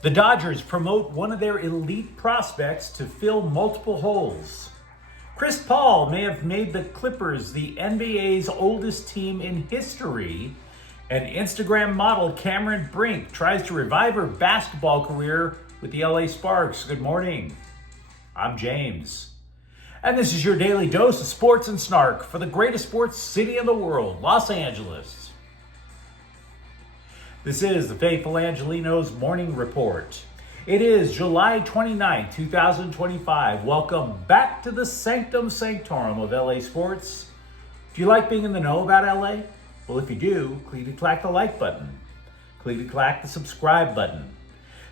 The Dodgers promote one of their elite prospects to fill multiple holes. Chris Paul may have made the Clippers the NBA's oldest team in history. And Instagram model Cameron Brink tries to revive her basketball career with the LA Sparks. Good morning. I'm James. And this is your daily dose of sports and snark for the greatest sports city in the world, Los Angeles. This is the Faithful Angelenos Morning Report. It is July 29, 2025. Welcome back to the Sanctum Sanctorum of LA Sports. Do you like being in the know about LA? Well, if you do, click the like button. Click the subscribe button.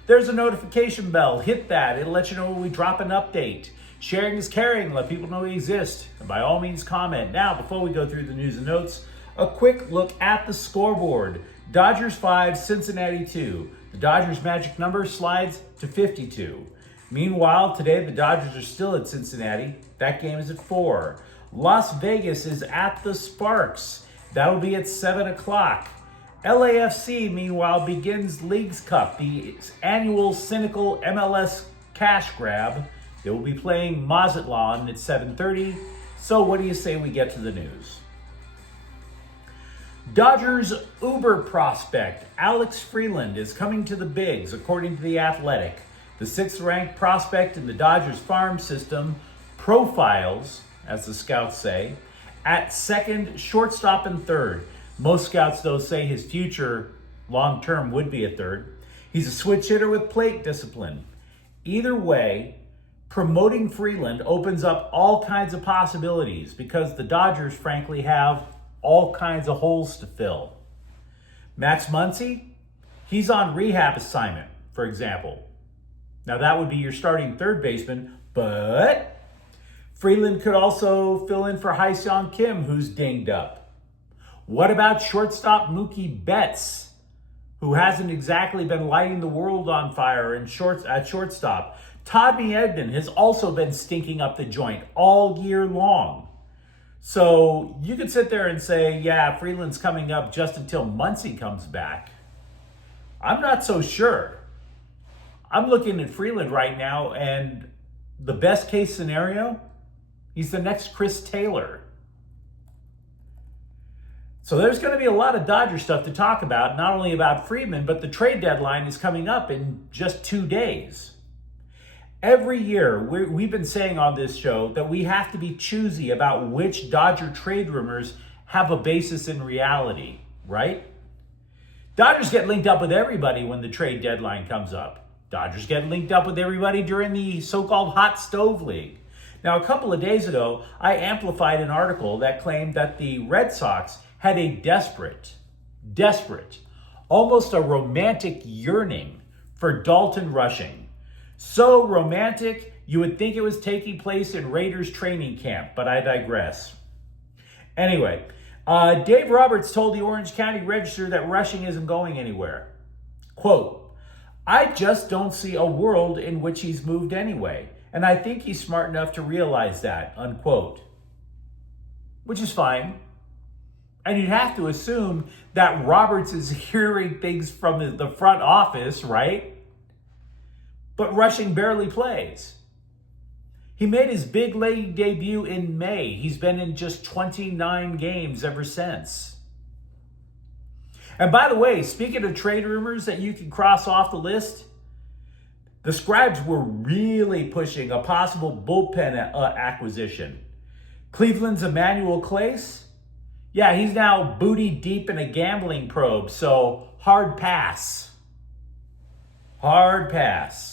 There's a notification bell. Hit that. It'll let you know when we drop an update. Sharing is caring. Let people know we exist. And by all means, comment. Now, before we go through the news and notes, a quick look at the scoreboard. Dodgers 5, Cincinnati 2. The Dodgers' magic number slides to 52. Meanwhile, today the Dodgers are still at Cincinnati. That game is at 4. Las Vegas is at the Sparks. That'll be at 7 o'clock. LAFC, meanwhile, begins Leagues Cup, the annual cynical MLS cash grab. They will be playing Mazatlan at 7:30. So what do you say we get to the news? Dodgers uber prospect Alex Freeland is coming to the bigs, according to The Athletic. The 6th-ranked prospect in the Dodgers farm system profiles, as the scouts say, at second, shortstop, and third. Most scouts, though, say his future long-term would be at third. He's a switch hitter with plate discipline. Either way, promoting Freeland opens up all kinds of possibilities because the Dodgers, frankly, have all kinds of holes to fill. Max Muncy, he's on rehab assignment, for example. Now, that would be your starting third baseman, but Freeland could also fill in for Hyun Kim, who's dinged up. What about shortstop Mookie Betts, who hasn't exactly been lighting the world on fire at shortstop? Tommy Edman has also been stinking up the joint all year long. So you could sit there and say, yeah, Freeland's coming up just until Muncy comes back. I'm not so sure. I'm looking at Freeland right now, and the best case scenario, he's the next Chris Taylor. So there's going to be a lot of Dodger stuff to talk about, not only about Freeman, but the trade deadline is coming up in just 2 days. Every year, we've been saying on this show that we have to be choosy about which Dodger trade rumors have a basis in reality, right? Dodgers get linked up with everybody when the trade deadline comes up. Dodgers get linked up with everybody during the so-called hot stove league. Now, a couple of days ago, I amplified an article that claimed that the Red Sox had a desperate, almost a romantic yearning for Dalton Rushing. So romantic, you would think it was taking place in Raiders training camp, but I digress. Anyway, Dave Roberts told the Orange County Register that Rushing isn't going anywhere. Quote, I just don't see a world in which he's moved anyway, and I think he's smart enough to realize that, unquote. Which is fine. And you'd have to assume that Roberts is hearing things from the front office, right? But Rushing barely plays. He made his big league debut in May. He's been in just 29 games ever since. And by the way, speaking of trade rumors that you can cross off the list, the Scribes were really pushing a possible bullpen acquisition. Cleveland's Emmanuel Clace, yeah, he's now booty deep in a gambling probe, so hard pass. Hard pass.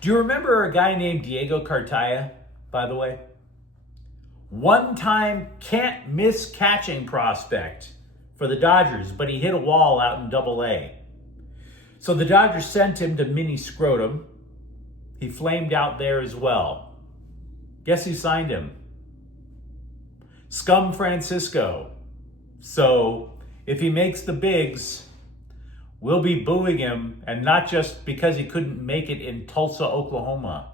Do you remember a guy named Diego Cartaya, by the way? One-time can't-miss catching prospect for the Dodgers, but he hit a wall out in Double-A. So the Dodgers sent him to Mini Scrotum. He flamed out there as well. Guess who signed him? Scum Francisco. So if he makes the bigs, we'll be booing him, and not just because he couldn't make it in Tulsa, Oklahoma.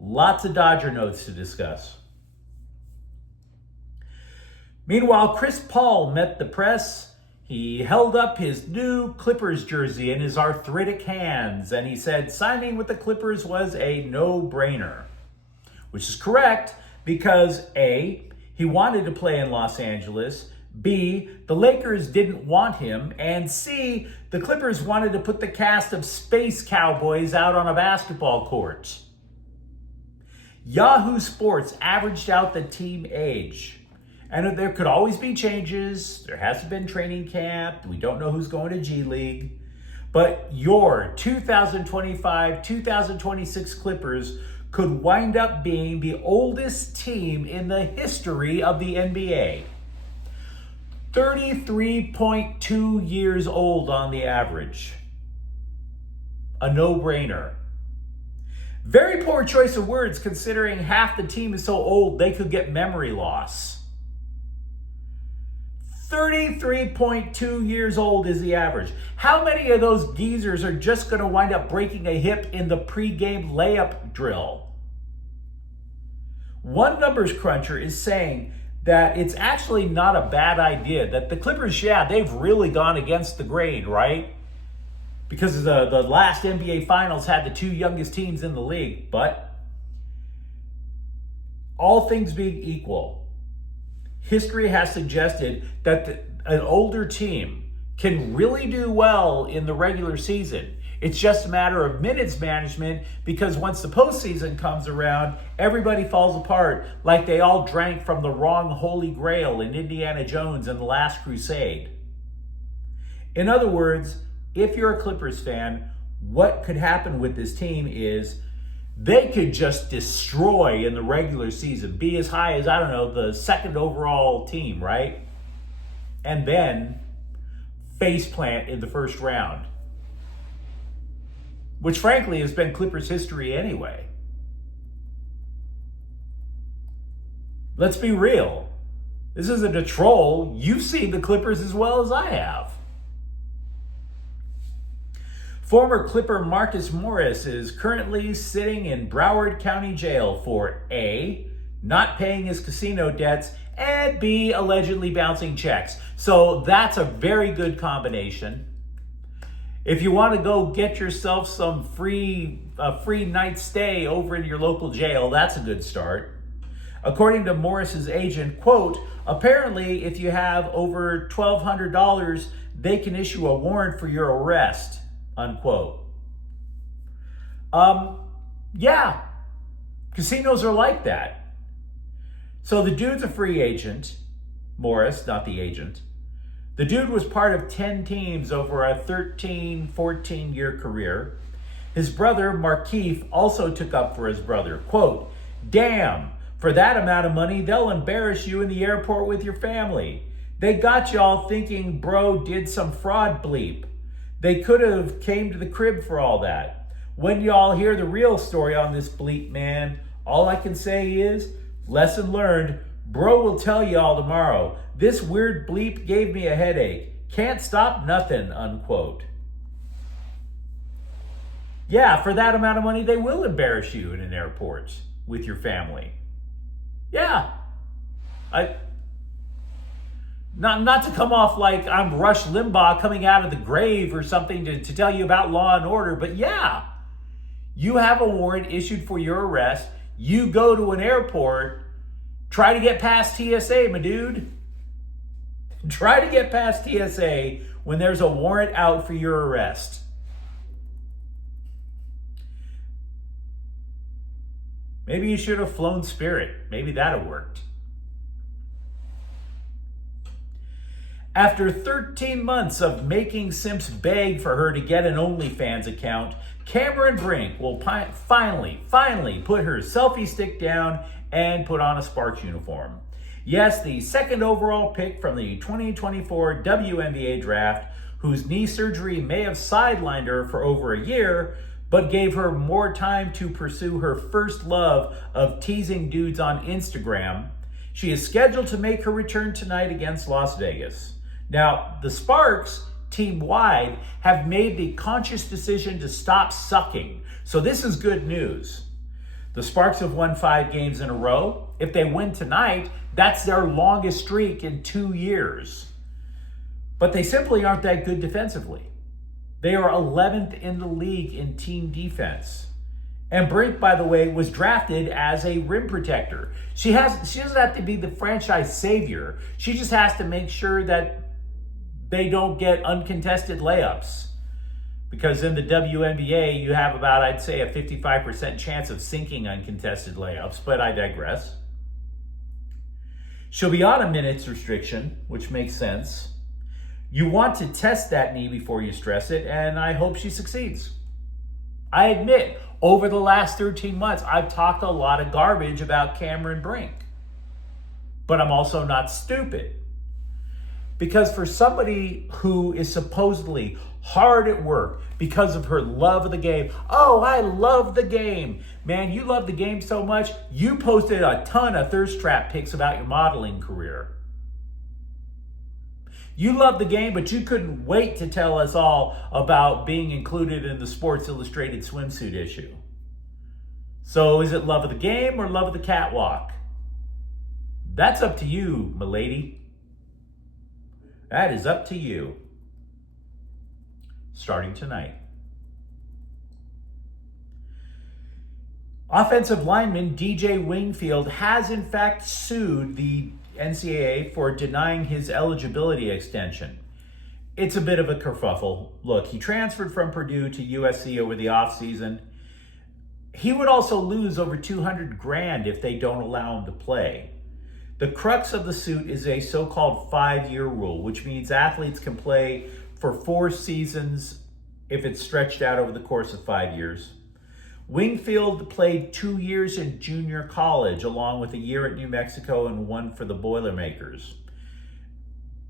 Lots of Dodger notes to discuss. Meanwhile, Chris Paul met the press. He held up his new Clippers jersey in his arthritic hands, and he said signing with the Clippers was a no-brainer. Which is correct, because A, he wanted to play in Los Angeles, B, the Lakers didn't want him, and C, the Clippers wanted to put the cast of Space Cowboys out on a basketball court. Yahoo Sports averaged out the team age. And there could always be changes. There hasn't been training camp. We don't know who's going to G League. But your 2025-2026 Clippers could wind up being the oldest team in the history of the NBA. 33.2 years old on the average. A no-brainer. Very poor choice of words considering half the team is so old they could get memory loss. 33.2 years old is the average. How many of those geezers are just going to wind up breaking a hip in the pregame layup drill? One numbers cruncher is saying that it's actually not a bad idea that the Clippers, they've really gone against the grain, right? Because the last NBA Finals had the two youngest teams in the league. But all things being equal, history has suggested that an older team can really do well in the regular season. It's just a matter of minutes management, because once the postseason comes around, everybody falls apart like they all drank from the wrong Holy Grail in Indiana Jones and the Last Crusade. In other words, if you're a Clippers fan, what could happen with this team is they could just destroy in the regular season, be as high as, the second overall team, right? And then faceplant in the first round. Which frankly has been Clippers history anyway. Let's be real. This isn't a troll. You've seen the Clippers as well as I have. Former Clipper Marcus Morris is currently sitting in Broward County Jail for A, not paying his casino debts, and B, allegedly bouncing checks. So that's a very good combination. If you want to go get yourself some free night stay over in your local jail, that's a good start. According to Morris's agent, quote, apparently if you have over $1,200, they can issue a warrant for your arrest. Unquote. Yeah, casinos are like that. So the dude's a free agent, Morris, not the agent. The dude was part of 10 teams over a 13, 14-year career. His brother, Markeith, also took up for his brother. Quote, damn, for that amount of money, they'll embarrass you in the airport with your family. They got y'all thinking bro did some fraud bleep. They could have came to the crib for all that. When y'all hear the real story on this bleep, man, all I can say is, lesson learned, bro will tell y'all tomorrow. This weird bleep gave me a headache. Can't stop nothing, unquote. Yeah, for that amount of money, they will embarrass you in an airport with your family. Yeah. Not to come off like I'm Rush Limbaugh coming out of the grave or something to tell you about law and order, but yeah, you have a warrant issued for your arrest. You go to an airport, try to get past TSA, my dude. Try to get past TSA when there's a warrant out for your arrest. Maybe you should have flown Spirit. Maybe that'd have worked. After 13 months of making simps beg for her to get an OnlyFans account, Cameron Brink will finally put her selfie stick down and put on a Sparks uniform. Yes, the second overall pick from the 2024 WNBA draft, whose knee surgery may have sidelined her for over a year, but gave her more time to pursue her first love of teasing dudes on Instagram. She is scheduled to make her return tonight against Las Vegas. Now, the Sparks, team-wide, have made the conscious decision to stop sucking. So this is good news. The Sparks have won 5 games in a row. If they win tonight, that's their longest streak in 2 years. But they simply aren't that good defensively. They are 11th in the league in team defense. And Brink, by the way, was drafted as a rim protector. She doesn't have to be the franchise savior. She just has to make sure that they don't get uncontested layups. Because in the WNBA, you have about, I'd say, a 55% chance of sinking uncontested layups, but I digress. She'll be on a minutes restriction, which makes sense. You want to test that knee before you stress it, and I hope she succeeds. I admit, over the last 13 months, I've talked a lot of garbage about Cameron Brink. But I'm also not stupid. Because for somebody who is supposedly hard at work because of her love of the game, oh, I love the game. Man, you love the game so much, you posted a ton of thirst trap pics about your modeling career. You love the game, but you couldn't wait to tell us all about being included in the Sports Illustrated swimsuit issue. So is it love of the game or love of the catwalk? That's up to you, milady. That is up to you. Starting tonight. Offensive lineman DJ Wingfield has in fact sued the NCAA for denying his eligibility extension. It's a bit of a kerfuffle. Look, he transferred from Purdue to USC over the offseason. He would also lose over $200,000 if they don't allow him to play. The crux of the suit is a so-called 5-year rule, which means athletes can play for 4 seasons if it's stretched out over the course of 5 years. Wingfield played 2 years in junior college, along with a year at New Mexico and 1 for the Boilermakers.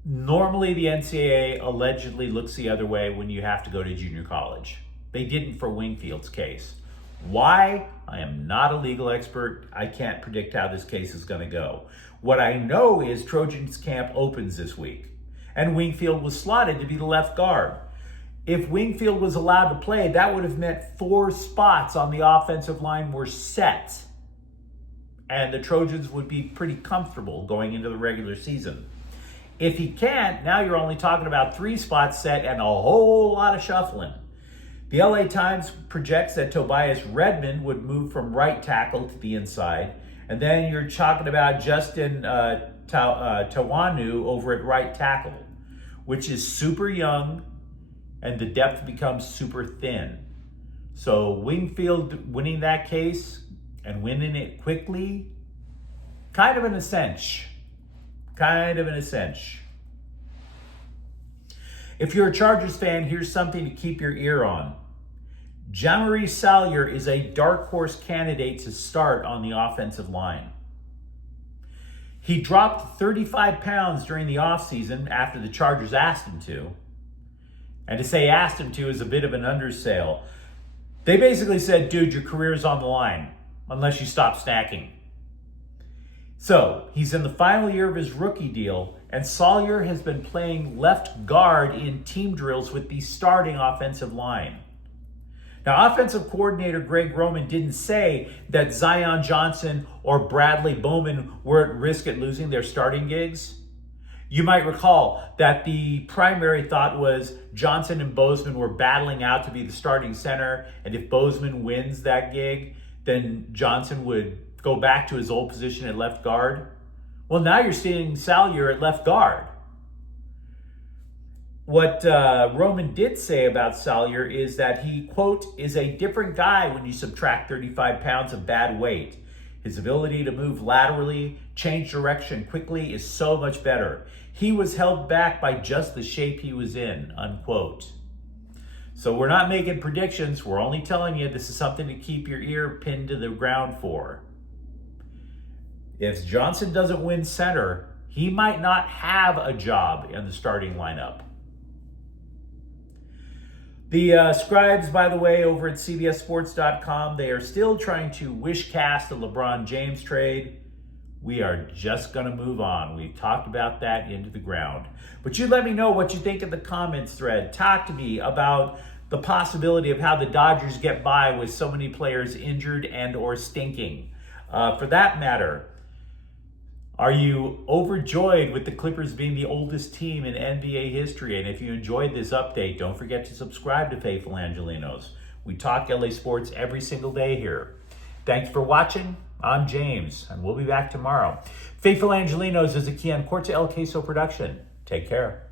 Normally, the NCAA allegedly looks the other way when you have to go to junior college. They didn't for Wingfield's case. Why? I am not a legal expert. I can't predict how this case is going to go. What I know is Trojans camp opens this week, and Wingfield was slotted to be the left guard. If Wingfield was allowed to play, that would have meant 4 spots on the offensive line were set. And the Trojans would be pretty comfortable going into the regular season. If he can't, now you're only talking about 3 spots set and a whole lot of shuffling. The LA Times projects that Tobias Redmond would move from right tackle to the inside. And then you're talking about Justin Tawanu over at right tackle, which is super young, and the depth becomes super thin. So Wingfield winning that case and winning it quickly, kind of an cinch. If you're a Chargers fan, here's something to keep your ear on. Jamari Salyer is a dark horse candidate to start on the offensive line. He dropped 35 pounds during the offseason after the Chargers asked him to. And to say asked him to is a bit of an undersale. They basically said, dude, your career is on the line unless you stop snacking. So he's in the final year of his rookie deal, and Salyer has been playing left guard in team drills with the starting offensive line. Now, offensive coordinator Greg Roman didn't say that Zion Johnson or Bradley Bowman were at risk at losing their starting gigs. You might recall that the primary thought was Johnson and Bozeman were battling out to be the starting center, and if Bozeman wins that gig, then Johnson would go back to his old position at left guard. Well, now you're seeing Salyer at left guard. What Roman did say about Salyer is that he, quote, is a different guy when you subtract 35 pounds of bad weight. His ability to move laterally, change direction quickly is so much better. He was held back by just the shape he was in, unquote. So we're not making predictions. We're only telling you this is something to keep your ear pinned to the ground for. If Johnson doesn't win center, he might not have a job in the starting lineup. The scribes, by the way, over at CBSSports.com, they are still trying to wish cast a LeBron James trade. We are just going to move on. We've talked about that into the ground. But you let me know what you think in the comments thread. Talk to me about the possibility of how the Dodgers get by with so many players injured and or stinking. For that matter, Are you overjoyed with the Clippers being the oldest team in NBA history? And if you enjoyed this update, don't forget to subscribe to Faithful Angelenos. We talk LA sports every single day here. Thanks for watching. I'm James, and we'll be back tomorrow. Faithful Angelenos is a Kian Corte El Queso production. Take care.